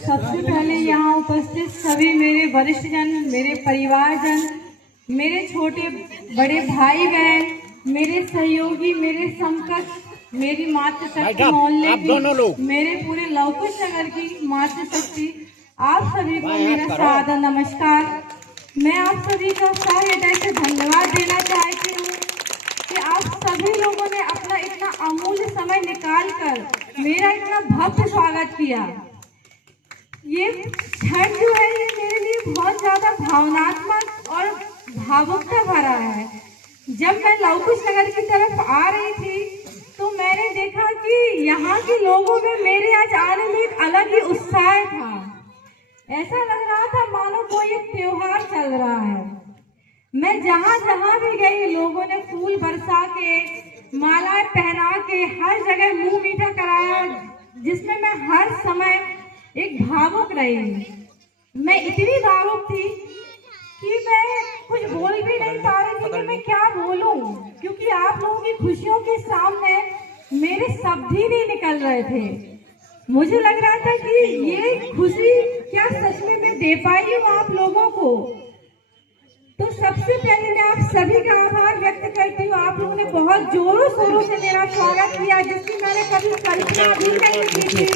सबसे पहले यहाँ उपस्थित सभी मेरे वरिष्ठ जन, मेरे परिवारजन, मेरे छोटे बड़े भाई बहन, मेरे सहयोगी, मेरे समकक्ष, मेरी मातृशक्ति मोहल्ले की, मेरे पूरे लवकुश नगर की मातृशक्ति, आप सभी को मेरा सादर नमस्कार। मैं आप सभी का हृदय से धन्यवाद देना चाहती हूँ कि आप सभी लोगों ने अपना इतना अमूल्य समय निकाल कर मेरा इतना भव्य स्वागत किया। ये क्षण जो है ये मेरे लिए बहुत ज्यादा भावनात्मक और भावुकता भरा है। जब मैं लवकुश नगर की तरफ आ रही थी तो मैंने देखा कि यहाँ के लोगों में मेरे आज आने में एक अलग ही उत्साह था। ऐसा लग रहा था मानो कोई एक त्योहार चल रहा है। मैं जहाँ जहाँ भी गई लोगों ने फूल बरसा के, मालाएं पहना के हर जगह मुंह मीठा कराया, जिसमें मैं हर समय एक भावुक रही। मैं इतनी भावुक थी कि मैं कुछ बोल भी नहीं पा रही थी कि मैं क्या बोलूं, क्योंकि आप लोगों की खुशियों के सामने मेरे शब्द ही नहीं निकल रहे थे। मुझे लग रहा था कि ये खुशी क्या सच में मैं दे पाई हूँ आप लोगों को। तो सबसे पहले मैं आप सभी का आभार व्यक्त करती हूँ। आप लोगों ने बहुत जोरों शोरों से मेरा स्वागत किया, जिसकी मैंने कभी कल्पना भी नहीं की थी।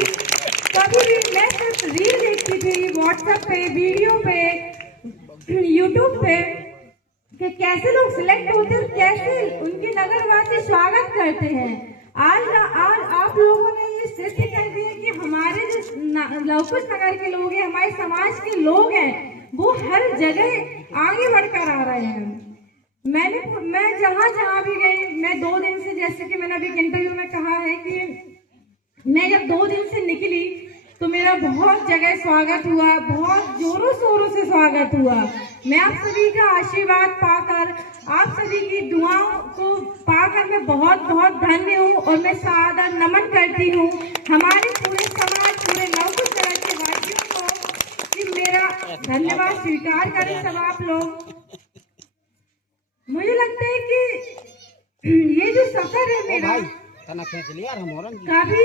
कभी भी मैं सिर्फ रील देखती थी व्हाट्सएप पे, वीडियो पे, यूट्यूब पे कि कैसे लोग सिलेक्ट होते हैं, कैसे उनके नगरवासी स्वागत करते हैं। आज आप लोगों ने ये सिद्ध कर दिया कि हमारे जो लवकुश नगर के लोग हैं, हमारे समाज के लोग हैं, वो हर जगह आगे बढ़कर आ रहे हैं। मैं जहाँ जहाँ भी गई, मैं 2 दिन से, जैसे कि मैंने अभी एक इंटरव्यू में कहा है कि मैं जब 2 दिन से निकली तो मेरा बहुत जगह स्वागत हुआ, बहुत जोरों शोरों से स्वागत हुआ। मैं आप सभी का आशीर्वाद पाकर, आप सभी की दुआओं को पाकर मैं बहुत बहुत धन्य हूँ और मैं सादर नमन करती हूँ हमारे पूरे समाज, पूरे लवकुश नगर के वासियों को कि मेरा धन्यवाद स्वीकार करें सब आप लोग। मुझे लगता है कि ये जो सफर है मेरा, काफी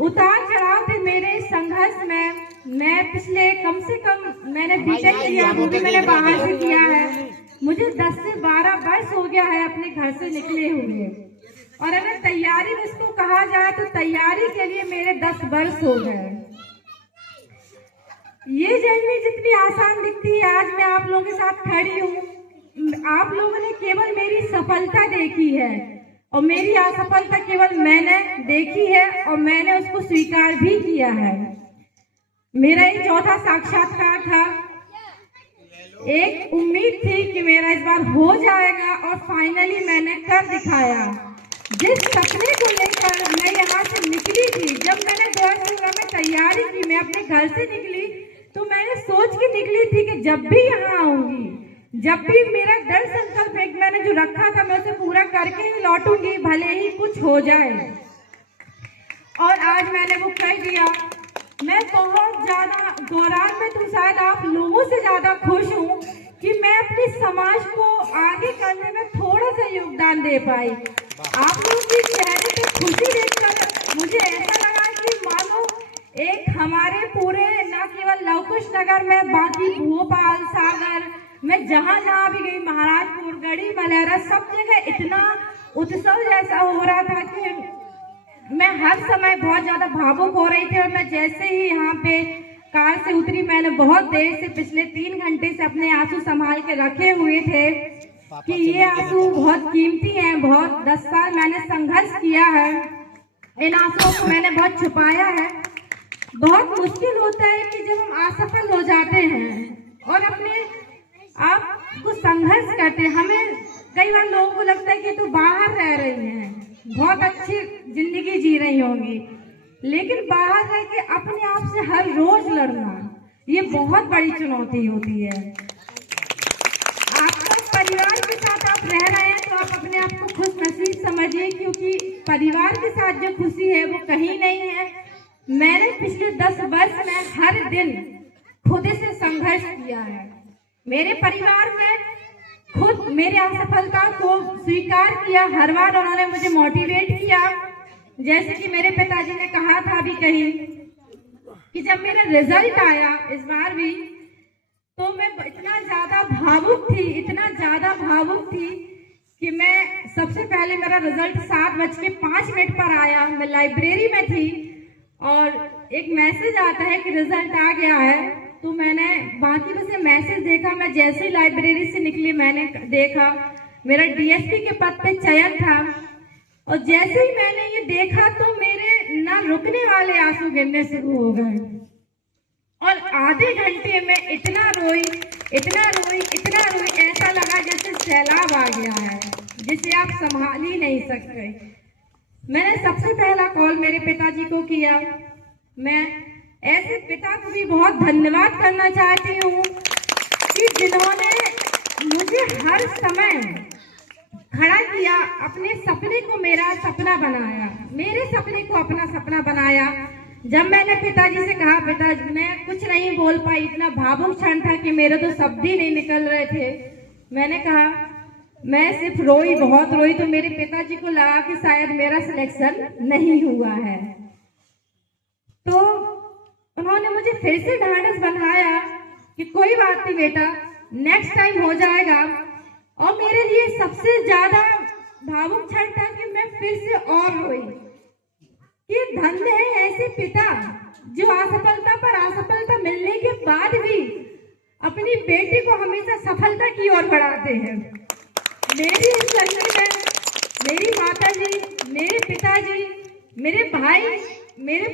उतार चढ़ाव थे मेरे संघर्ष में। मैं पिछले कम से कम मैंने बीटेक किया, वो भी मैंने बाहर से किया है। मुझे 10 से 12 वर्ष हो गया है अपने घर से निकले हुए, और अगर तैयारी इसको कहा जाए तो तैयारी के लिए मेरे 10 वर्ष हो गए। ये जर्नी जितनी आसान दिखती है, आज मैं आप लोगों के साथ खड़ी हूँ। आप लोगों ने केवल मेरी सफलता देखी है और मेरी असफलता केवल मैंने देखी है और मैंने उसको स्वीकार भी किया है। मेरा ये चौथा साक्षात्कार था। एक उम्मीद थी कि मेरा इस बार हो जाएगा और फाइनली मैंने कर दिखाया। जिस सपने को लेकर मैं यहाँ से निकली थी, जब मैंने 2016 में तैयारी की, मैं अपने घर से निकली तो मैंने सोच के निकली थी कि जब भी यहाँ आऊंगी, जब भी मेरा दृढ़ संकल्प एक मैंने जो रखा था मैं उसे पूरा करके ही लौटूंगी, भले ही कुछ हो जाए। और आज मैंने वो कर दिया। मैं बहुत ज्यादा गौरवान्वित हूँ, शायद आप लोगों से ज्यादा खुश हूँ कि मैं अपने समाज को आगे करने में थोड़ा सा योगदान दे पाई। आप लोगों की चेहरे पे खुशी देखकर मुझे ऐसा लगा कि मानो एक हमारे पूरे न केवल लवकुश नगर में, बाकी भोपाल, सागर, मैं जहाँ जहाँ भी गई, महाराजपुर, गढ़ी, मलेरा, सब जगह इतना उत्सव जैसा हो रहा था कि मैं हर समय बहुत ज्यादा भावुक हो रही थी। और मैं जैसे ही यहाँ पे कार से उतरी, मैंने बहुत देर से, पिछले 3 घंटे से अपने आंसू संभाल के रखे हुए थे कि ये आंसू बहुत कीमती हैं। बहुत 10 साल मैंने संघर्ष किया है, इन आंसुओं को मैंने बहुत छुपाया है। बहुत मुश्किल होता है कि जब हम असफल हो जाते हैं और अपने आप को संघर्ष करते हैं। हमें कई बार लोगों को लगता है कि तू बाहर रह रही है, बहुत अच्छी जिंदगी जी रही होंगी, लेकिन बाहर रह के अपने आप से हर रोज लड़ना ये बहुत बड़ी चुनौती होती है। आपका परिवार के साथ आप रह रहे हैं तो आप अपने आप को खुश नसीब समझिए, क्योंकि परिवार के साथ जो खुशी है वो कहीं नहीं है। मैंने पिछले 10 वर्ष में हर दिन खुद से संघर्ष किया है। मेरे परिवार ने खुद मेरी असफलता को स्वीकार किया, हर बार उन्होंने मुझे मोटिवेट किया। जैसे कि मेरे पिताजी ने कहा था अभी कही कि जब मेरा रिजल्ट आया इस बार भी, तो मैं इतना ज्यादा भावुक थी कि मैं सबसे पहले मेरा रिजल्ट 7:05 पर आया। मैं लाइब्रेरी में थी और एक मैसेज आता है कि रिजल्ट आ गया है। तो मैंने बाकी में से मैसेज देखा। मैं जैसे ही लाइब्रेरी से निकली मैंने देखा मेरा डीएसपी के पद पे चयन था, और जैसे ही मैंने ये देखा तो मेरे ना रुकने वाले आंसू गिरने शुरू हो गए, और आधे घंटे में इतना रोई, ऐसा लगा जैसे सैलाब आ गया है जिसे आप संभाल ही नहीं सकते। मैंने सबसे पहला कॉल मेरे पिताजी को किया। मैं ऐसे पिता को भी बहुत धन्यवाद करना चाहती हूँ कि जिन्होंने मुझे हर समय खड़ा किया, अपने सपने को मेरा सपना बनाया, मेरे सपने को अपना सपना बनाया। जब मैंने पिताजी से कहा, पिताजी मैं कुछ नहीं बोल पाई, इतना भावुक क्षण था कि मेरे तो शब्द ही नहीं निकल रहे थे। मैंने कहा, मैं सिर्फ रोई, बहुत रोई। तो मेरे पिताजी को लगा कि शायद मेरा सिलेक्शन नहीं हुआ है, तो उन्होंने मुझे फिर से ढाढ़स बंधाया कि कोई बात नहीं बेटा, नेक्स्ट टाइम हो जाएगा। और मेरे लिए सबसे ज्यादा भावुक क्षण था कि मैं फिर से और रोई कि धन्य है ऐसे पिता जो असफलता पर असफलता मिलने के बाद भी अपनी बेटी को हमेशा सफलता की ओर बढ़ाते हैं। मेरी इस जर्नी में मेरी माताजी, मेरे पिताजी, मेरे भाई, मेरी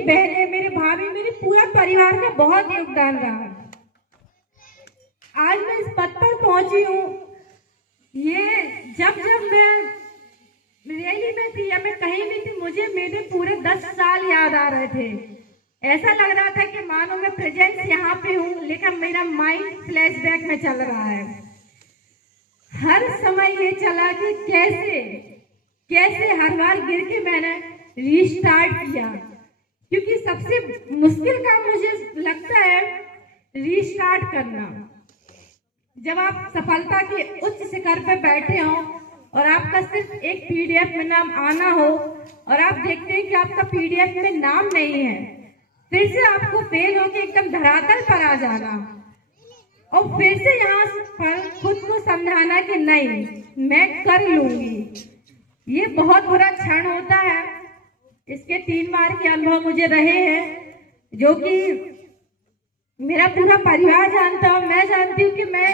बहनें, मेरे भाभी, मेरे पूरा परिवार का बहुत योगदान रहा। आज मैं इस पद पर पहुंची हूँ। ये जब मैं रैली में थी या मैं कहीं भी थी, मुझे मेरे पूरे 10 साल याद आ रहे थे। ऐसा लग रहा था कि मानो मैं प्रेजेंस यहाँ पे हूँ, लेकिन मेरा माइंड फ्लैशबैक में चल रहा है। हर समय ये चला कि कैसे हर बार गिर के मैंने रीस्टार्ट किया, क्योंकि सबसे मुश्किल काम मुझे लगता है रीस्टार्ट करना। जब आप सफलता के उच्च शिखर पर बैठे हो और आपका सिर्फ एक पीडीएफ में नाम आना हो और आप देखते हैं कि आपका पीडीएफ में नाम नहीं है, फिर से आपको फेल होके एकदम धरातल पर आ जाना और फिर से यहाँ पर खुद को समझाना कि नहीं मैं कर लूंगी, ये बहुत बुरा क्षण होता है। इसके 3 बार के अनुभव मुझे रहे हैं, जो कि मेरा पूरा परिवार जानता है। मैं जानती हूँ कि मैं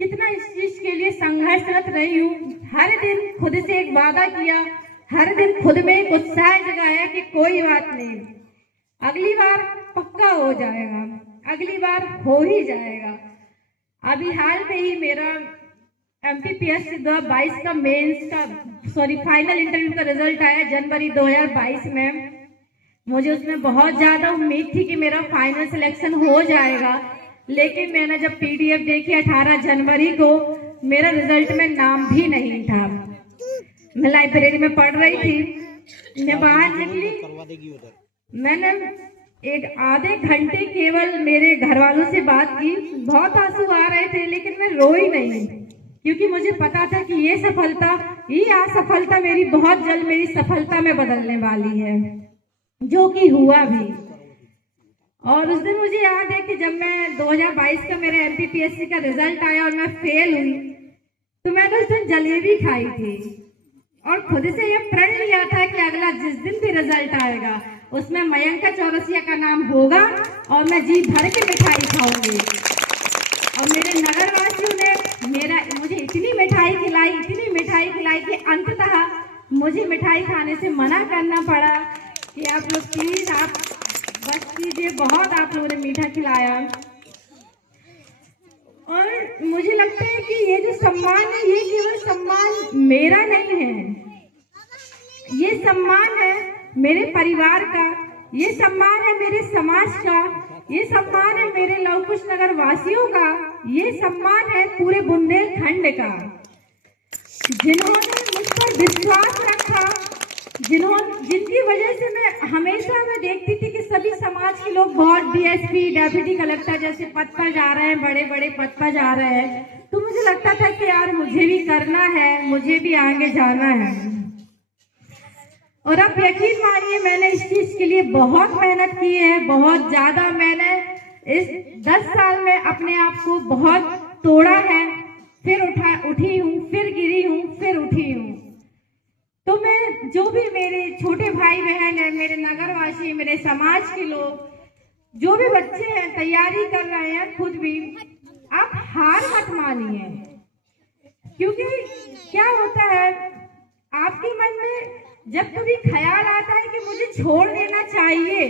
कितना इस चीज के लिए संघर्षरत रही हूँ। हर दिन खुद से एक वादा किया, हर दिन खुद में एक उत्साह जगाया कि कोई बात नहीं, अगली बार पक्का हो जाएगा, अगली बार हो ही जाएगा। अभी हाल में ही मेरा एमपीपीएससी 2022 का फाइनल इंटरव्यू का रिजल्ट आया जनवरी 2022 में। मुझे उसमें बहुत ज्यादा उम्मीद थी कि मेरा फाइनल सिलेक्शन हो जाएगा, लेकिन मैंने जब पीडीएफ देखी 18 जनवरी को, मेरा रिजल्ट में नाम भी नहीं था। मैं लाइब्रेरी में पढ़ रही थी, मैं बाहर निकली, मैंने एक आधे घंटे केवल मेरे घर वालों से बात की। बहुत आंसू आ रहे थे, लेकिन मैं रोई नहीं, क्योंकि मुझे पता था कि ये असफलता मेरी बहुत जल्द मेरी सफलता में बदलने वाली है, जो कि हुआ भी। और उस दिन मुझे याद है कि जब मैं 2022 का मेरा एमपीपीएससी का रिजल्ट आया और मैं फेल हुई, तो मैंने उस दिन जलेबी खाई थी और खुद से ये प्रण लिया था कि अगला जिस दिन भी रिजल्ट आएगा उसमें मयंका चौरसिया का नाम होगा और मैं जी भर के मिठाई खाऊंगी। और मेरे नगरवासियों ने मुझे इतनी मिठाई खिलाई कि अंततः मुझे मिठाई खाने से मना करना पड़ा कि आप लोग प्लीज आप बस कीजिए, बहुत आप लोगों ने मीठा खिलाया। और मुझे लगता है कि ये जो सम्मान है, ये केवल सम्मान मेरा नहीं है, ये सम्मान है मेरे परिवार का, ये सम्मान है मेरे समाज का, ये सम्मान है मेरे लव कुश नगर वासियों का, ये सम्मान है पूरे बुंदेलखंड का, जिन्होंने मुझ पर विश्वास रखा, जिनकी वजह से मैं देखती थी कि सभी समाज के लोग बहुत डीएसपी, डेप्यूटी कलेक्टर जैसे पद पर जा रहे हैं, बड़े बड़े पद पर जा रहे हैं, तो मुझे लगता था कि यार मुझे भी करना है, मुझे भी आगे जाना है। और अब यकीन मानिए मैंने इस चीज इसके लिए बहुत मेहनत की है, बहुत ज्यादा। मैंने इस 10 साल में अपने आप को बहुत तोड़ा है, फिर उठी हूँ, फिर गिरी हूँ, फिर उठी हूँ। तो मैं, जो भी मेरे छोटे भाई बहन है, मेरे नगरवासी, मेरे समाज के लोग, जो भी बच्चे हैं तैयारी कर रहे हैं, खुद भी, आप हार मत मानिए। क्योंकि क्या होता है, आपके मन में जब कभी ख्याल आता है कि मुझे छोड़ देना चाहिए,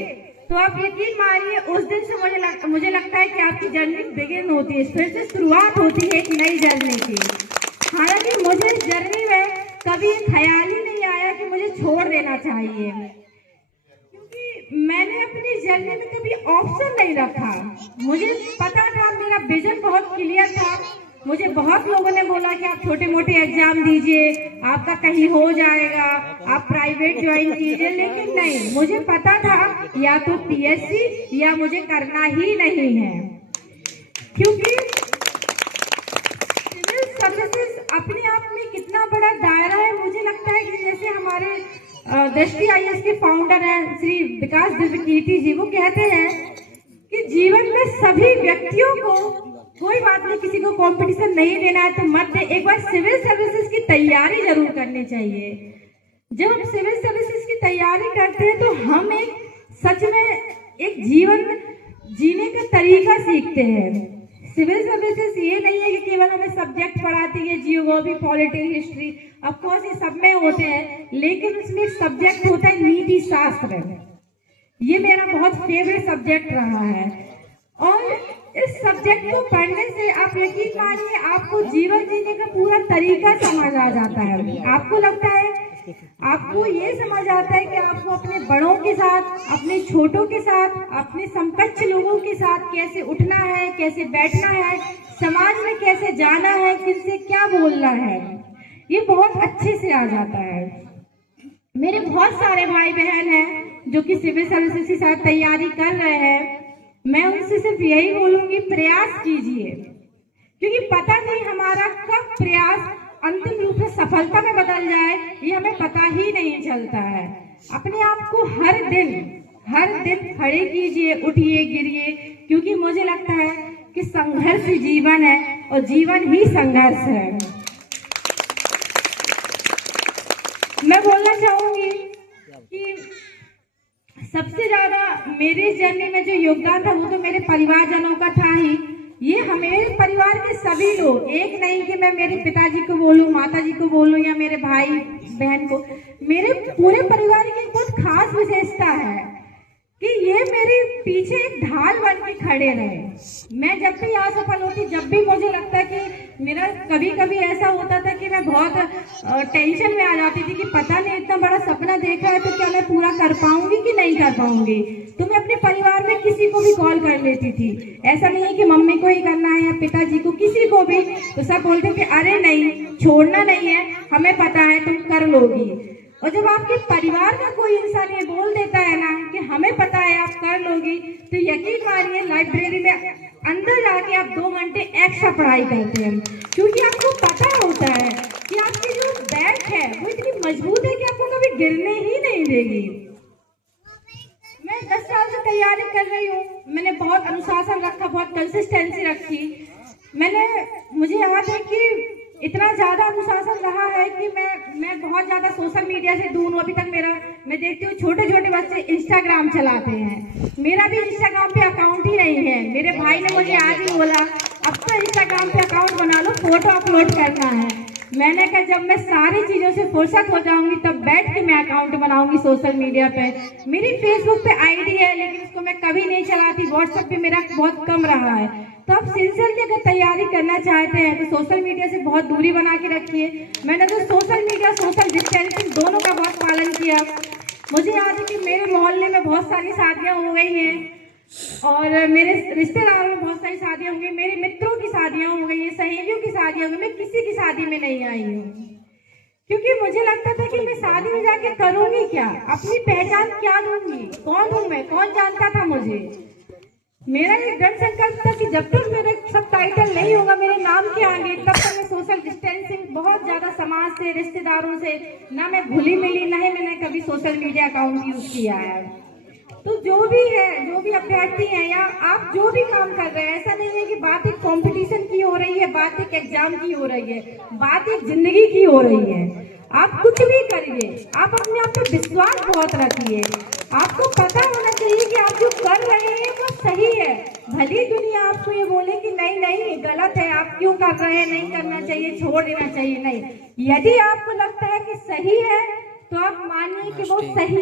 तो आप यकीन मानिए उस दिन से मुझे लगता है कि आपकी जर्नी बिगिन होती है, फिर से शुरुआत होती है एक नई जर्नी की। हालांकि मुझे इस जर्नी में कभी ख्याल ही नहीं आया कि मुझे छोड़ देना चाहिए, क्योंकि मैंने अपनी जर्नी में कभी ऑप्शन नहीं रखा। मुझे पता था, मेरा विजन बहुत क्लियर था। मुझे बहुत लोगों ने बोला कि आप छोटे मोटे एग्जाम दीजिए, आपका कहीं हो जाएगा, आप प्राइवेट ज्वाइन कीजिए, लेकिन नहीं, मुझे पता था या तो पीएससी या मुझे करना ही नहीं है। क्योंकि सिविल सर्विसेज अपने आप में कितना बड़ा दायरा है। मुझे लगता है कि जैसे हमारे दृष्टि आईएएस के फाउंडर हैं श्री विकास दिव्यकीर्ति जी, वो कहते हैं कि जीवन में सभी व्यक्तियों को, कोई बात नहीं, किसी को कंपटीशन नहीं देना है तो मत दे, एक बार सिविल सर्विसेज की तैयारी जरूर करनी चाहिए। जब हम सिविल सर्विसेज की तैयारी करते हैं तो हम एक सच में एक जीवन जीने का तरीका सीखते हैं। सिविल सर्विसेज ये नहीं है कि केवल हमें सब्जेक्ट पढ़ाती है, geography, politics, history, of course ये सब में होते हैं, लेकिन उसमें एक सब्जेक्ट होता है नीति शास्त्र। ये मेरा बहुत फेवरेट सब्जेक्ट रहा है, और इस सब्जेक्ट को पढ़ने से आप यकीन मानिए आपको जीवन जीने का पूरा तरीका समझ आ जाता है। आपको लगता है, आपको ये समझ आता है कि आपको अपने बड़ों के साथ, अपने छोटों के साथ, अपने समकक्ष लोगों के साथ कैसे उठना है, कैसे बैठना है, समाज में कैसे जाना है, किससे क्या बोलना है, ये बहुत अच्छे से आ जाता है। मेरे बहुत सारे भाई बहन हैं जो कि सिविल सर्विसेज के साथ तैयारी कर रहे हैं। मैं उनसे सिर्फ यही बोलूंगी, प्रयास कीजिए, क्योंकि पता नहीं हमारा कब प्रयास अंतिम रूप से सफलता में बदल जाए, ये हमें पता ही नहीं चलता है। अपने आप को हर दिन खड़े कीजिए, उठिए, गिरिए, क्योंकि मुझे लगता है कि संघर्ष जीवन है और जीवन ही संघर्ष है। मैं बोलना चाहूंगी कि सबसे ज्यादा मेरी जर्नी में जो योगदान था वो तो मेरे परिवारजनों का था ही। ये हमारे परिवार के सभी लोग, एक नहीं कि मैं मेरे पिताजी को बोलूं, माताजी को बोलूं या मेरे भाई बहन को, मेरे पूरे परिवार की बहुत खास विशेषता है कि ये मेरे पीछे एक ढाल बन के खड़े रहे। मैं जब भी असफल होती, जब भी मुझे लगता कि मेरा कभी कभी ऐसा होता था कि मैं बहुत टेंशन में आ जाती थी कि पता नहीं इतना बड़ा सपना देखा है तो क्या मैं पूरा कर पाऊंगी कि नहीं कर पाऊंगी, तो मैं अपने परिवार में किसी को भी कॉल कर लेती थी। ऐसा नहीं है कि मम्मी को ही करना है या पिताजी को, किसी को भी, तो सब बोलते थे अरे नहीं, छोड़ना नहीं है, हमें पता है तुम कर लोगी। और जब आपके परिवार का कोई इंसान ये बोल देता है ना कि हमें पता है आप कर लोगी, तो यकीन मानिए लाइब्रेरी में अंदर जाके आप 2 घंटे एक्स्ट्रा पढ़ाई करते हैं, क्योंकि आपको पता होता है कि आपकी जो बैठ है वो इतनी मजबूत है कि आपको कभी गिरने ही नहीं देगी। मैं 10 साल से तैयारी कर रही हूँ, मैंने बहुत अनुशासन रखा, बहुत कंसिस्टेंसी रखी। मुझे याद है कि इतना ज्यादा अनुशासन रहा है कि मैं बहुत ज्यादा सोशल मीडिया से दूर हूँ। अभी तक मैं देखती हूँ छोटे छोटे बच्चे इंस्टाग्राम चलाते हैं, मेरा भी इंस्टाग्राम पे अकाउंट ही नहीं है। मेरे भाई ने मुझे आज ही बोला अब तो इंस्टाग्राम पे अकाउंट बना लो, फोटो अपलोड करना है। मैंने कहा जब मैं सारी चीजों से फुर्सत हो जाऊंगी तब बैठ के मैं अकाउंट बनाऊंगी सोशल मीडिया पे। मेरी फेसबुक पे आईडी है लेकिन उसको मैं कभी नहीं चलाती, व्हाट्सएप पे मेरा बहुत कम रहा है। तो आप सिंसियरली अगर तैयारी करना चाहते हैं तो सोशल मीडिया से बहुत दूरी बना के रखिए। मैंने तो सोशल मीडिया, सोशल डिस्टेंसिंग दोनों का बहुत पालन किया। मुझे याद है कि मेरे मोहल्ले में बहुत सारी शादियां हो गई हैं और मेरे रिश्तेदारों में बहुत सारी शादियां हो गई, मेरे मित्रों की शादियां हो गई, सहेलियों की शादियां हो गई। मैं किसी की शादी में नहीं आई हूँ क्योंकि मुझे लगता था कि मैं शादी में जाके करूंगी क्या, अपनी पहचान क्या दूंगी, कौन हूँ मैं, कौन जानता था मुझे। मेरा एक दृढ़ संकल्प था कि जब तक मेरे सब टाइटल नहीं होगा मेरे नाम के आगे, तब तक मैं सोशल डिस्टेंसिंग बहुत ज्यादा समाज से, रिश्तेदारों से ना मैं घुली मिली, ना ही मैंने कभी सोशल मीडिया अकाउंट यूज किया है। तो जो भी अभ्यर्थी हैं या आप जो भी काम कर रहे हैं, ऐसा नहीं है कि बात एक कंपटीशन की हो रही है, बात एक एग्जाम की हो रही है, बात एक जिंदगी की हो रही है। आप कुछ भी करिए, आप अपने आप पे विश्वास बहुत रखिए। आपको पता होना चाहिए कि आप जो कर रहे हैं वो सही है। भली दुनिया आपको ये बोले कि नहीं नहीं ये गलत है, आप क्यों कर रहे हैं, नहीं करना चाहिए, छोड़ देना चाहिए, नहीं। यदि आपको लगता है कि सही है तो आप मानिए कि वो सही